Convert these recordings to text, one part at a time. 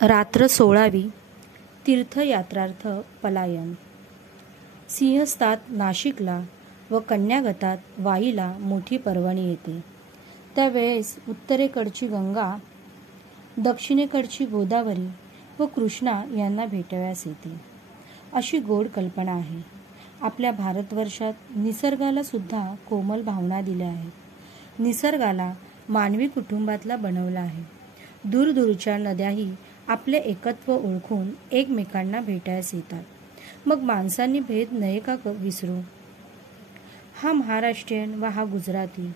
रात्र 16वी. तीर्थयात्रार्थ पलायन. सिंहस्थात नाशिकला व कन्यागतात वाईला मोठी पर्वणी येते. त्यावेळेस उत्तरेकडची गंगा, दक्षिणेकडची गोदावरी व कृष्णा यांना भेटावयास येते. अशी गोड कल्पना आहे. आपल्या भारतवर्षात निसर्गाला सुद्धा कोमल भावना दिल्या आहेत. निसर्गाला मानवी कुटुंबातला बनवला आहे. दूरदूरच्या नद्याही आपले एकत्व ओळखून एकमेकांना भेटायस येतात. मग माणसांनी भेद नये का विसरू? हा महाराष्ट्रीयन व हा गुजराती,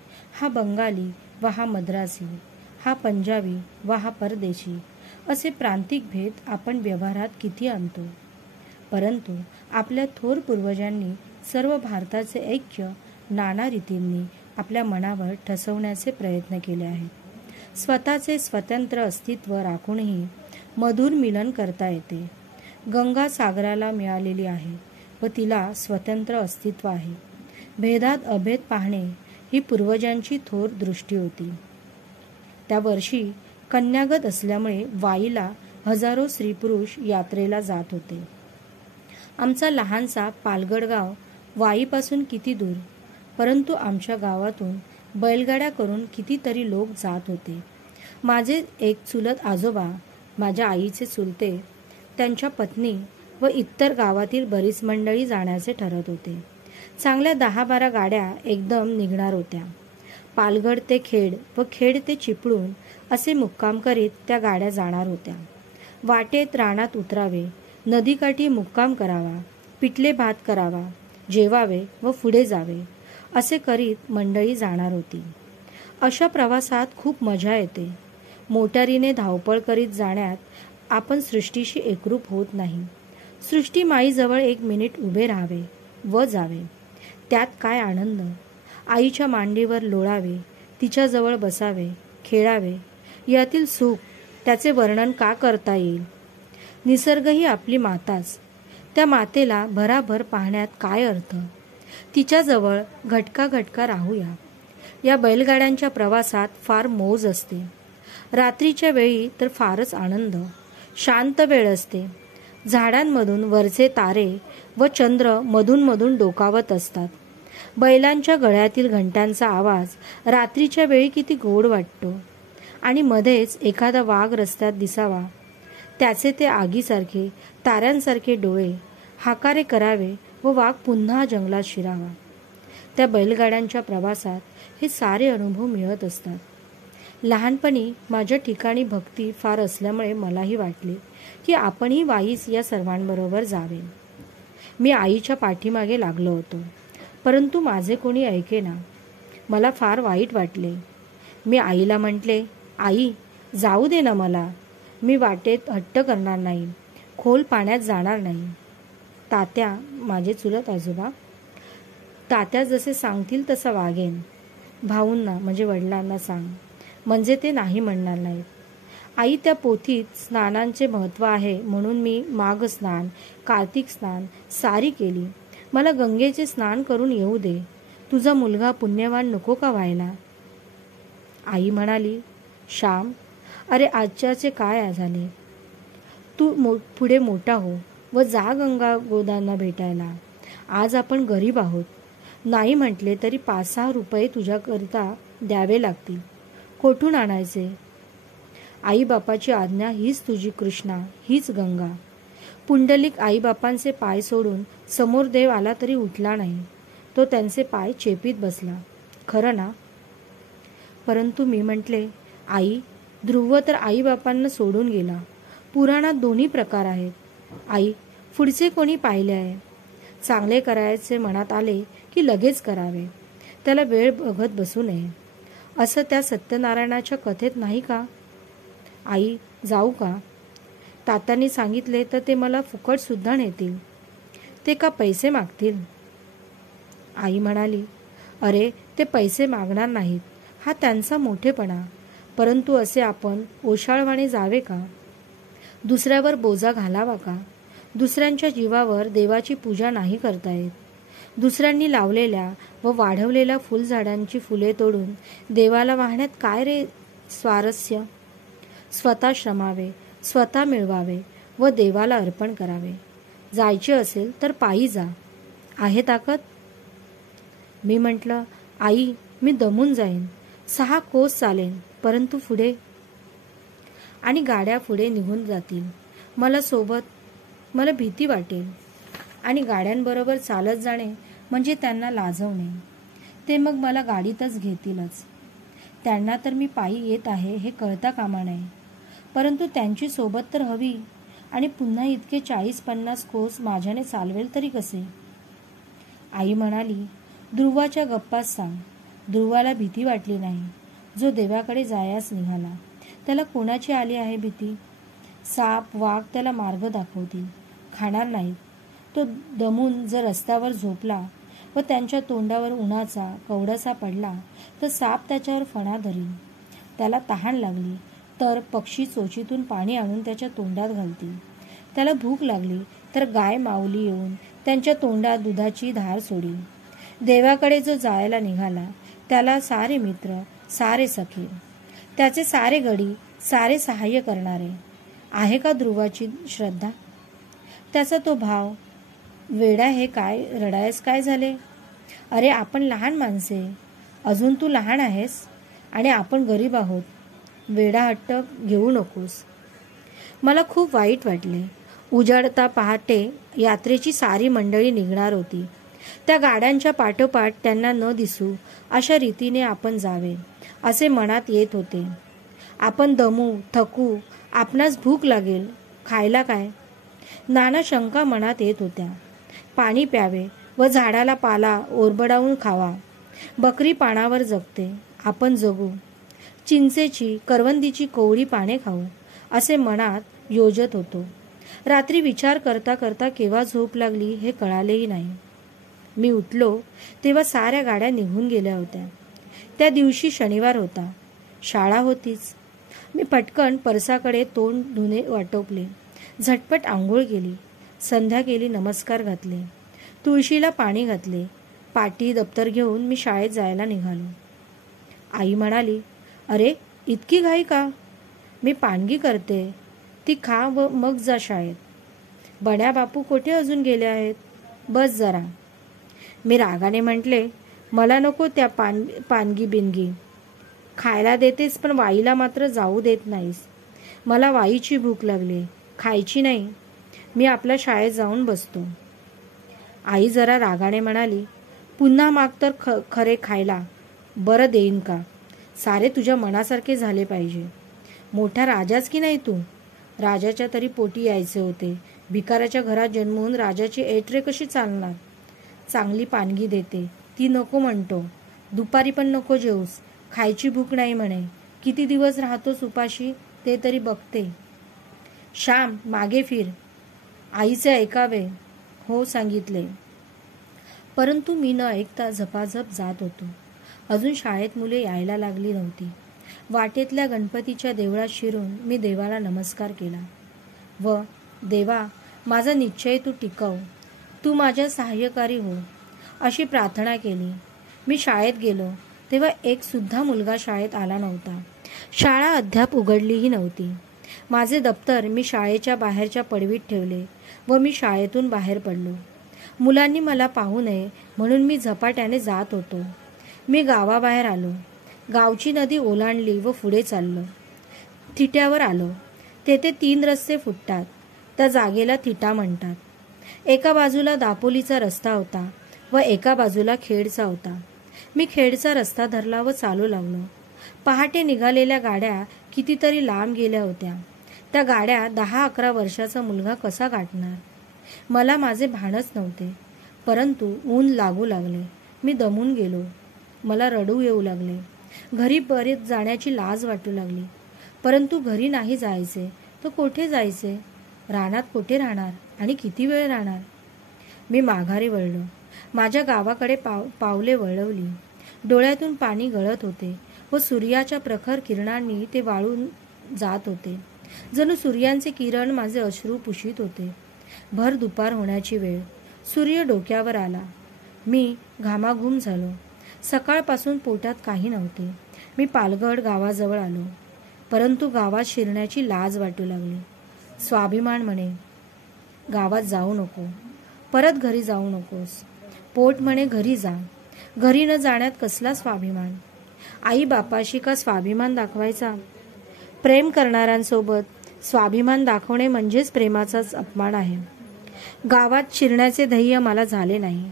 हा बंगाली व हा मद्रासी, हा पंजाबी व हा परदेशी असे प्रांतिक भेद आपण व्यवहारात किती आणतो. परंतु आपल्या थोर पूर्वजांनी सर्व भारताचे ऐक्य नाना रीतींनी आपल्या मनावर ठसवण्याचे प्रयत्न केले आहेत. स्वतःचे स्वतंत्र अस्तित्व राखूनही मधुर मिलन करता येते. गंगा सागराला मिळालेली आहे व तिला स्वतंत्र अस्तित्व आहे. भेदात अभेद पाहणे ही पूर्वजांची थोर दृष्टी होती. त्या वर्षी कन्यागत असल्यामुळे वाईला हजारो स्त्रीपुरुष यात्रेला जात होते. आमचा लहानसा पालगड गाव वाईपासून किती दूर, परंतु आमच्या गावातून बैलगाड्या करून कितीतरी लोक जात होते. माझे एक चुलत आजोबा, माझ्या आईचे चुलते, त्यांच्या पत्नी व इतर गावातील बरीच मंडळी जाण्याचे ठरत होते. चांगल्या 10-12 गाड्या एकदम निघणार होत्या. पालगड ते खेड व खेड ते चिपळूण असे मुक्काम करीत त्या गाड्या जाणार होत्या. वाटेत रानात उतरावे, नदीकाठी मुक्काम करावा, पिठले भात करावा, जेवावे व पुढे जावे असे करीत मंडळी जाणार होती. अशा प्रवासात खूप मजा येते. मोटारीने धावपळ करीत जाण्यात आपण सृष्टीशी एकरूप होत नाही. सृष्टी माईजवळ 1 मिनिट उभे राहावे व जावे, त्यात काय आनंद. आईच्या मांडीवर लोळावे, तिच्याजवळ बसावे, खेळावे, यातील सुख त्याचे वर्णन का करता येईल. निसर्ग ही आपली माताच. त्या मातेला भराभर पाहण्यात काय अर्थ. तिच्याजवळ घटका घटका राहूया. या बैलगाड्यांच्या प्रवासात फार मौज असते. रात्रीच्या वेळी तर फारच आनंद. शांत वेळ असते. झाडांमधून वरचे तारे व चंद्र मधून मधून डोकावत असतात. बैलांच्या गळ्यातील घंटांचा आवाज रात्रीच्या वेळी किती गोड वाटतो. आणि मध्येच एखादा वाघ रस्त्यात दिसावा, त्याचे ते आगीसारखे ताऱ्यांसारखे डोळे हाकारे करावे व वाघ पुन्हा जंगलात शिरावा. त्या बैलगाड्यांच्या प्रवासात हे सारे अनुभव मिळत असतात. लहानपणी माझ्या ठिकाणी भक्ती फार असल्यामुळे मलाही वाटले की आपणही वाईस या सर्वांबरोबर जावे. मी आईच्या पाठीमागे लागलो होतो, परंतु माझे कोणी ऐकेना. मला फार वाईट वाटले. मी आईला म्हटले, आई जाऊ दे ना मला. मी वाटेत हट्ट करणार नाही, खोल पाण्यात जाणार नाही. तात्या, माझे चुलत आजोबा, तात्या जसे सांगतील तसं वागेन. भाऊंना म्हणजे वडिलांना सांग, म्हणजे ते नाही म्हणणार नाहीत. आई, त्या पोथीत स्नानांचे महत्त्व आहे म्हणून मी माघ स्नान, कार्तिक स्नान सारी केली. मला गंगेचे स्नान करून येऊ दे. तुझा मुलगा पुण्यवान नको का व्हायला. आई म्हणाली, श्याम, अरे आजच्याचे काय झाले. तू पुढे मोठा हो व जा गंगा गोदांना भेटायला. आज आपण गरीब आहोत. नाही म्हटले तरी 5-6 रुपये तुझ्याकरिता द्यावे लागतील. कोठून आणायचे. आईबापाची आज्ञा हीच तुझी कृष्णा, हीच गंगा. पुंडलिक आईबापांचे पाय सोडून समोर देव आला तरी उठला नाही. तो त्यांचे पाय चेपीत बसला. खरं ना. परंतु मी म्हटले, आई, ध्रुव तर आईबापांना सोडून गेला. पुराणात दोन्ही प्रकार आहेत. आई, पुढचे कोणी पाहिले आहे. चांगले करायचे मनात आले की लगेच करावे. त्याला वेळ बघत बसू नये. असं त्या सत्यनारायणाच्या कथेत नाही का. आई, जाऊ का. तात्यांनी सांगितले तर ते मला फुकट सुद्धा नेतील. ते का पैसे मागतील. आई म्हणाली, अरे ते पैसे मागणार नाहीत, हा त्यांचा मोठेपणा. परंतु असे आपण ओशाळवाने जावे का. दुसऱ्यावर बोजा घालावा का. दुसऱ्यांच्या जीवावर देवाची पूजा नाही करता येत. दुसऱ्यांनी लावलेल्या व वाढवलेल्या फुलझाडांची फुले तोडून देवाला वाहण्यात काय रे स्वारस्य. स्वतः श्रमावे स्वतः मिळवावे व देवाला अर्पण करावे. जायचे असेल तर पायी जा. आहे ताकद? मी म्हटलं, आई, मी दमून जाईन. 6 कोस चालेन, परंतु पुढे? आणि गाड्या पुढे निघून जातील. मला भीती वाटेल. आणि गाड्यांबरोबर चालत जाणे म्हणजे त्यांना लाजवणे. ते मग मला गाडीतच घेतीलच. त्यांना तर मी पायी येत आहे हे कळता कामा नये. परंतु त्यांची सोबत तर हवी. आणि पुन्हा इतके 40-50 कोस माझ्याने चालवेल तरी कसे? आई म्हणाली, ध्रुवाच्या गप्पाच सांग. ध्रुवाला भीती वाटली नाही. जो देवाकडे जायास निघाला. त्याला कोणाची आली आहे भीती? साप, वाघ त्याला मार्ग दाखवतील, खाणार नाहीत. तो दमून जर रस्त्यावर झोपला व त्यांच्या तोंडावर उन्हाचा कवडासा पडला तर साप त्याच्यावर फणा धरील. त्याला तहान लागली तर पक्षी चोचीतून पाणी आणून त्याच्या तोंडात घालतील. त्याला भूक लागली तर गाय माऊली येऊन त्यांच्या तोंडात दुधाची धार सोडील. देवाकडे जो जायला निघाला त्याला सारे मित्र, सारे सखे, त्याचे सारे गडी, सारे सहाय्य करणारे. आहे का ध्रुवाची श्रद्धा? त्याचा तो भाव? वेडा, हे काय रडायस काय झाले? अरे, आपण लहान माणसे. अजून तू लहान आहेस आणि आपण गरीब आहोत. वेडा हट्ट घेऊ नकोस. मला खूप वाईट वाटले. उजाडता पहाटे यात्रेची सारी मंडळी निघणार होती. त्या गाड्यांच्या पाठोपाठ त्यांना न दिसू अशा रीतीने आपण जावे असे मनात येत होते. आपण दमू, थकू, आपणास भूक लागेल, खायला काय? नाना शंका मनात येत होत्या. पाणी प्यावे व झाडाला पाला ओरबडावून खावा. बकरी पानावर जगते, आपण जगू. चिंचेची, करवंदीची कोवळी पाने खाऊ असे मनात योजत होतो. रात्री विचार करता करता केव्हा झोप लागली हे कळालेही नाही. मी उठलो तेव्हा साऱ्या गाड्या निघून गेल्या होत्या. त्या दिवशी शनिवार होता. शाळा होतीच. मी पटकन परसाकडे तोंड धुणे वाटोपले. झटपट आंघोळ केली. संध्या केली, नमस्कार घातले. तुळशीला पाणी घातले. पाटी दप्तर घेऊन मी शाळेत जायला निघालो. आई म्हणाली, अरे, इतकी घाई का? मी पानगी करते, ती खा व मग जा शाळेत. बड्या बापू कोठे अजून गेले आहेत? बस जरा. मी रागाने म्हटले, मला नको त्या पानगी बिनगी. खायला देतेस पण वाईला मात्र जाऊ देत नाहीस. मला वाईची भूक लागली, खायची नाही. मी आपल्या शाळेत जाऊन बसतो. आई जरा रागाने म्हणाली, पुन्हा माग तर खरे खायला. बरं देईन का? सारे तुझ्या मनासारखे झाले पाहिजे. मोठा राजाच की नाही तू? राजाच्या तरी पोटी यायचे होते. भिकाऱ्याच्या घरात जन्मून राजाची ऐटरे कशी चालणार? चांगली पानगी देते, ती नको म्हणतो. दुपारी पण नको जेऊस, खायची भूक नाही म्हणे. किती दिवस राहतोस उपाशी ते तरी बघते. श्याम, मागे फिर. आईचे ऐकावे. हो, सांगितले. परंतु मी न ऐकता झपाझप जात होतो. अजून शाळेत मुले यायला लागली नव्हती. वाटेतल्या गणपतीच्या देवळात शिरून मी देवाला नमस्कार केला व देवा, माझा निश्चय तू टिकव, तू माझ्या सहाय्यकारी हो, अशी प्रार्थना केली. मी शाळेत गेलो तेव्हा एक सुद्धा मुलगा शाळेत आला नव्हता. शाळा अद्याप उघडलीही नव्हती. माझे दप्तर मी शाळेच्या बाहेरच्या पडवीत ठेवले व मी शाळेतून बाहेर पडलो. मुलांनी मला पाहू नये म्हणून मी झपाट्याने जात होतो. मी गावाबाहेर आलो. गावची नदी ओलांडली व पुढे चाललो. थिट्यावर आलो. तेथे 3 रस्ते फुटतात. त्या जागेला थिटा म्हणतात. एका बाजूला दापोलीचा रस्ता होता व एका बाजूला खेडचा होता. मी खेडचा रस्ता धरला व चालू लागलो. पहाटे निघालेल्या गाड्या कितीतरी लांब गेल्या होत्या. त्या गाड्या 10-11 वर्षाचा मुलगा कसा गाठणार? मला माझे भानच नव्हते. परंतु ऊन लागू लागले. मी दमून गेलो. मला रडू येऊ लागले. घरी परत जाण्याची लाज वाटू लागली. परंतु घरी नाही जायचे तर कोठे जायचे? रानात कोठे राहणार आणि किती वेळ राहणार? मी माघारी वळलो. माझ्या गावाकडे पावले वळवली. डोळ्यातून पाणी गळत होते व सूर्याच्या प्रखर किरणांनी ते वाळून जात होते. जणू सूर्याचे किरण माझे अश्रू पुशीत होते. भर दुपार होण्याची वेळ. सूर्य डोक्यावर आला. मी घामाघूम झालो. सकाळपासून पोटात काही नव्हते. मी पालगड गावाजवळ आलो. परंतु गावात शिरण्याची लाज वाटू लागली. स्वाभिमान म्हणे, गावात जाऊ नको, परत घरी जाऊ नकोस. पोट म्हणे, घरी जा. घरी न जाण्यात कसला स्वाभिमान? आई बापाशी का स्वाभिमान दाखवायचा? प्रेम करणाऱ्यांसोबत स्वाभिमान दाखवणे म्हणजेच प्रेमाचाच अपमान आहे. गावात शिरण्याचे ध्येय मला झाले नाही.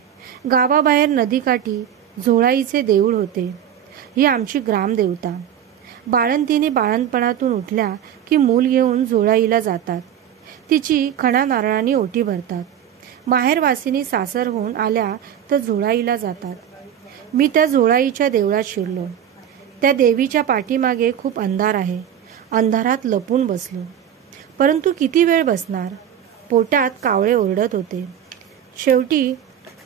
गावाबाहेर नदीकाठी झोळाईचे देऊळ होते. ही आमची ग्रामदेवता. बाळंतीने बाळंतपणातून उठल्या की मूल घेऊन झोळाईला जातात. तिची खणा नारळांनी ओटी भरतात. माहेरवासिनी सासर होऊन आल्या तर झोळाईला जातात. मी त्या झोळाईच्या देवळात शिरलो. त्या देवीच्या पाठीमागे खूप अंधार आहे. अंधारात लपून बसलो. परंतु किती वेळ बसणार? पोटात कावळे ओरडत होते. शेवटी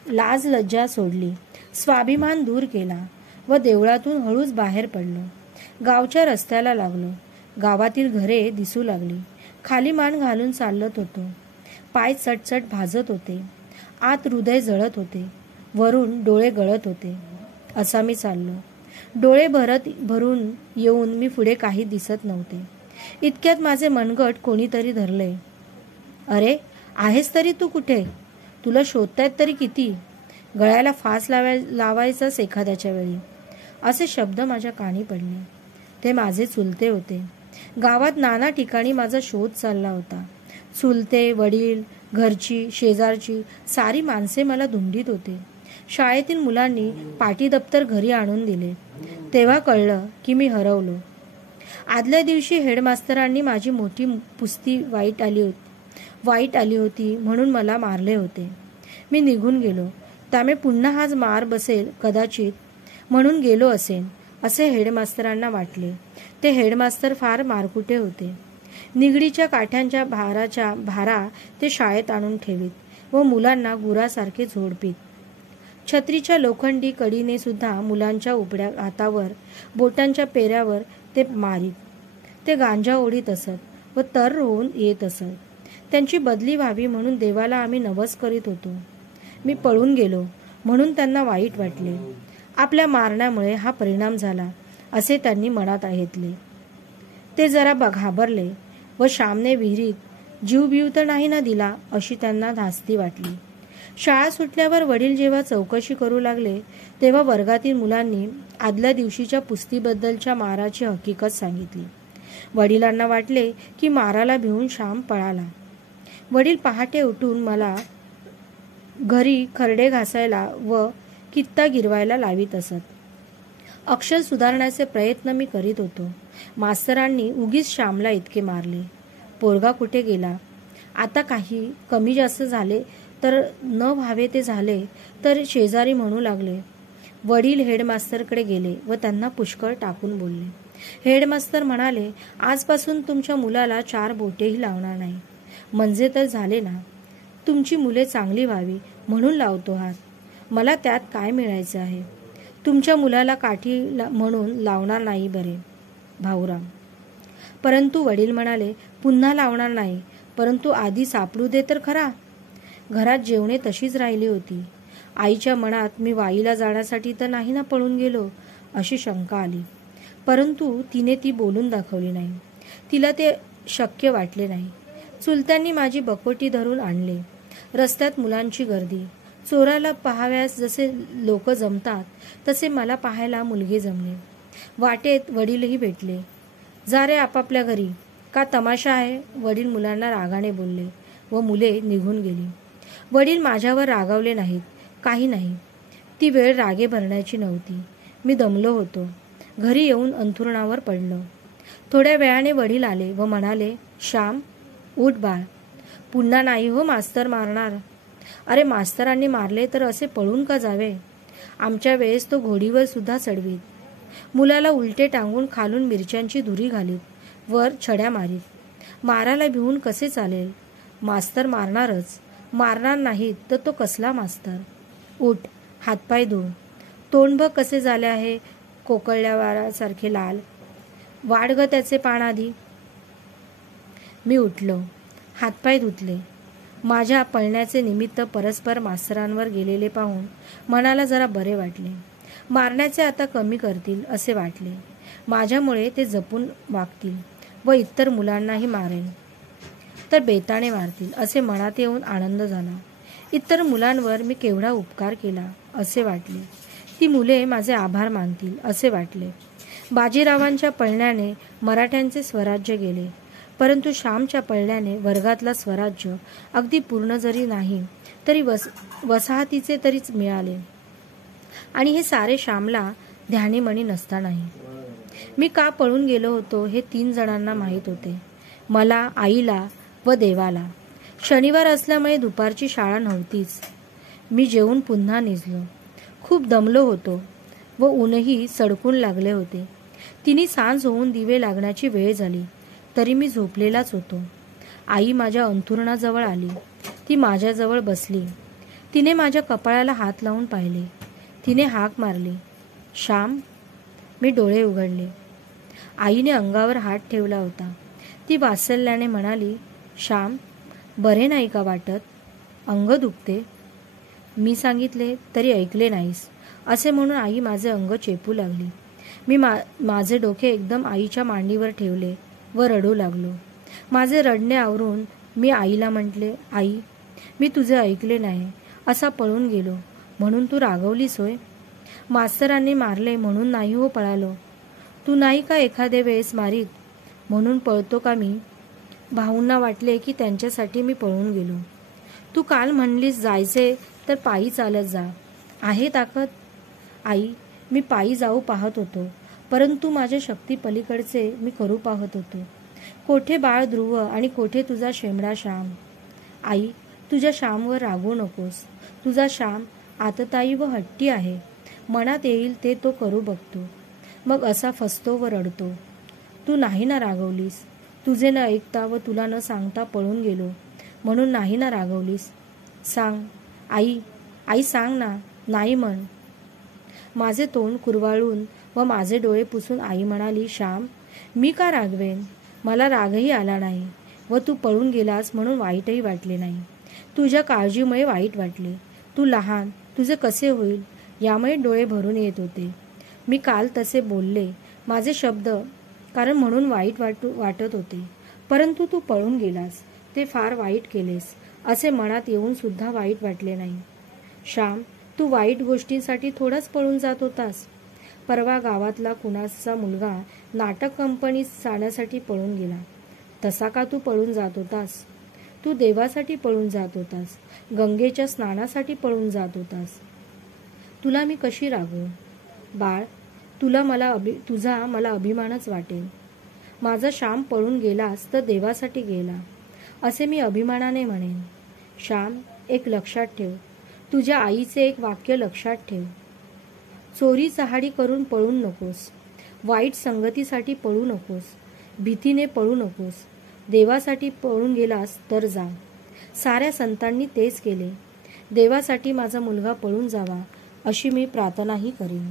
लाज लज्जा सोडली, स्वाभिमान दूर केला व देवळातून हळूच बाहेर पडलो. गावच्या रस्त्याला लागलो. गावातील घरे दिसू लागली. खाली मान घालून चालत होतो. पाय चटचट भाजत होते. आत हृदय जळत होते. वरून डोळे गळत होते. असा मी चाललो. डोळे भरून येऊन मी पुढे काही दिसत नव्हते. इतक्यात माझे मनगट कोणीतरी धरले. अरे, आहेस तरी तू कुठे? तुला शोधतायत तरी किती? गळ्याला फास लावायचाच एखाद्याच्या वेळी. असे शब्द माझ्या कानी पडले. ते माझे चुलते होते. गावात नाना ठिकाणी माझा शोध चालला होता. चुलते, वडील, घरची, शेजारची सारी माणसे मला धुंडीत होते. शाळेतील मुलांनी पाटी दप्तर घरी आणून दिले. तेव्हा कळलं की मी हरवलो. आदल्या दिवशी हेडमास्तरांनी माझी मोठी पुस्ती वाईट आली होती म्हणून मला मारले होते. मी निघून गेलो. त्यामुळे पुन्हा हाच मार बसेल कदाचित म्हणून गेलो असेन असे हेडमास्तरांना वाटले. ते हेडमास्तर फार मारकुटे होते. निगडीच्या काठ्यांच्या भारा ते शाळेत आणून ठेवीत व मुलांना गुरासारखे झोडपीत. छत्रीच्या लोखंडी कडीने सुद्धा मुलांच्या उपड्या हातावर, बोटांच्या पेऱ्यावर ते मारीत. ते गांजा ओढीत असत व तर होऊन येत असत. त्यांची बदली व्हावी म्हणून देवाला आम्ही नवस करीत होतो. मी पळून गेलो म्हणून त्यांना वाईट वाटले. आपल्या मारण्यामुळे हा परिणाम झाला असे त्यांनी मनात घेतले. ते जरा घाबरले व श्यामने विहिरीत जीव तर नाही ना दिला अशी त्यांना धास्ती वाटली. शाळा सुटल्यावर वडील जेव्हा चौकशी करू लागले तेव्हा वर्गातील मुलांनी आदल्या दिवशीच्या पुस्तीबद्दलच्या माराची हकीकत सांगितली. वडिलांना वाटले की माराला भिवून श्याम पळाला. वडील पहाटे उठून मला घरी खरडे घासायला व कित्ता गिरवायला लावित असत. अक्षर सुधारण्याचे प्रयत्न मी करीत होतो. मास्तरांनी उगीच श्यामला इतके मारले. पोरगा कुठे गेला? आता काही कमी जास्त झाले तर न व्हावे ते झाले तर शेजारी म्हणू लागले. वडील हेडमास्तरकडे गेले व त्यांना पुष्कळ टाकून बोलले. हेडमास्तर म्हणाले, आजपासून तुमच्या मुलाला 4 बोटेही लावणार नाही. म्हणजे तर झाले ना. तुमची मुले चांगली व्हावी म्हणून लावतो हात. मला त्यात काय मिळायचे आहे? तुमच्या मुलाला काठी म्हणून लावणार नाही बरे भाऊराम. परंतु वडील म्हणाले, पुन्हा लावणार नाही, परंतु आधी सापडू दे तर खरा. घरात जेवणे तशीच राहिली होती. आईच्या मनात मी वाईला जाण्यासाठी तर नाही ना पळून गेलो अशी शंका आली. परंतु तिने ती बोलून दाखवली नाही. तिला ते शक्य वाटले नाही. चुलत्यांनी माझी बकोटी धरून आणले. रस्त्यात मुलांची गर्दी. चोराला पाहाव्यास जसे लोक जमतात तसे मला पाहायला मुलगे जमले. वाटेत वडीलही भेटले. जा रे आपापल्या घरी, का तमाशा आहे? वडील मुलांना रागाने बोलले व मुले निघून गेली. वडील माझ्यावर रागावले नाहीत, काही नाही. ती वेळ रागे भरण्याची नव्हती. मी दमलो होतो. घरी येऊन अंथरुणावर पडलो. थोड्या वेळाने वडील आले व म्हणाले, श्याम उठ बाळ, पुन्हा नाही हो मास्तर मारणार. अरे मास्तरांनी मारले तर असे पळून का जावे? आमच्या वेळेस तो घोडीवर सुद्धा चढवीत. मुलाला उलटे टांगून खालून मिरच्यांची धुरी घालीत, वर छड्या मारीत. मारायला भिवून कसे चालेल? मास्तर मारणारच. मारणार नाहीत तर तो कसला मास्तर? उठ, हातपाय धुव. तोंड बघ कसे झाले आहे, कोकळल्यावारासारखे लाल. वाढ ग त्याचे पान आधी. मी उठलो, हातपाय धुतले. माझ्या पळण्याचे निमित्त परस्पर मास्तरांवर गेलेले पाहून मनाला जरा बरे वाटले. मारण्याचे आता कमी करतील असे वाटले. माझ्यामुळे ते जपून वागतील व इतर मुलांनाही मारेल तर बेताने मारतील असे मनात येऊन आनंद झाला. इतर मुलांवर मी केवढा उपकार केला असे वाटले. ती मुले माझे आभार मानतील असे वाटले. बाजीरावांच्या पळण्याने मराठ्यांचे स्वराज्य गेले, परंतु श्यामच्या पळण्याने वर्गातला स्वराज्य अगदी पूर्ण जरी नाही तरी वसाहतीचे तरीच मिळाले. आणि हे सारे श्यामला ध्यानीमणी नसतानाही. मी का पळून गेलो होतो हे 3 जणांना माहीत होते, मला, आईला व देवाला. शनिवार असल्यामुळे दुपारची शाळा नव्हतीच. मी जेवून पुन्हा निजलो. खूप दमलो होतो व ऊनही सडकून लागले होते. 3 सांज होऊन दिवे लागण्याची वेळ झाली तरी मी झोपलेलाच होतो. आई माझ्या अंथरुणाजवळ आली. ती माझ्याजवळ बसली. तिने माझ्या कपाळाला हात लावून पाहिले. तिने हाक मारली, श्याम. मी डोळे उघडले. आईने अंगावर हात ठेवला होता. ती वात्सल्याने म्हणाली, श्याम, बरे नाही का वाटत? अंग दुखते. मी सांगितले तरी ऐकले नाहीस असे म्हणून आई माझे अंग चेपू लागली. मी माझे डोके एकदम आईच्या मांडीवर ठेवले व रडू लागलो. माझे रडणे आवरून मी आईला म्हटले, आई, मी तुझे ऐकले नाही, असा पळून गेलो म्हणून तू रागवलीस होय? मास्तरांनी मारले म्हणून नाही हो पळालो. तू नाही का एखाद्या वेळेस मारीत म्हणून पळतो का मी? भाऊंना वाटले की त्यांच्यासाठी मी पळून गेलो. तू काल म्हणलीस जायचे तर पायी चालत जा. आहे ताकद? आई, मी पायी जाऊ पाहत होतो, परंतु माझ्या शक्ती पलीकडचे मी करू पाहत होतो. कोठे बाळ ध्रुव आणि कोठे तुझा शेमडा श्याम? आई, तुझ्या श्यामवर रागवू नकोस. तुझा श्याम आतताई व हट्टी आहे. मनात येईल ते तो करू बघतो, मग असा फसतो व रडतो. तू नाही ना रागवलीस? तुझे न ऐकता व तुला न सांगता पळून गेलो म्हणून नाही ना रागवलीस? सांग आई, आई सांग ना. नाही म्हण. माझे तोंड कुरवाळून व माझे डोळे पुसून आई म्हणाली, श्याम, मी का रागवेन? मला रागही आला नाही व तू पळून गेलास म्हणून वाईटही वाटले नाही. तुझ्या काळजीमुळे वाईट वाटले. तू लहान, तुझे कसे होईल यामुळे डोळे भरून येत होते. मी काल तसे बोलले, माझे शब्द कारण म्हणून वाईट वाटत होते, परंतु तू पळून गेलास ते फार वाईट केलेस असे मनात येऊन सुद्धा वाईट वाटले नाही. श्याम, तू वाईट गोष्टींसाठी थोडाच पळून जात होतास. परवा गावातला कुणाचा मुलगा नाटक कंपनीत जाण्यासाठी पळून गेला. तसा का तू पळून जात होतास? तू देवासाठी पळून जात होतास, गंगेच्या स्नानासाठी पळून जात होतास. तुला मी कशी रागवू? बाळ, तुझा मला अभिमानच वाटेल. माझा श्याम पळून गेलास तर देवासाठी गेला असे मी अभिमानाने म्हणेन. श्याम, एक लक्षात ठेव. तुझ्या आईचे एक वाक्य लक्षात ठेव. चोरी चहाडी करून पळून नकोस. वाईट संगतीसाठी पळू नकोस. भीतीने पळू नकोस. देवासाठी पळून गेलास तर जा. साऱ्या संतांनी तेच केले. देवासाठी माझा मुलगा पळून जावा अशी मी प्रार्थनाही करीन.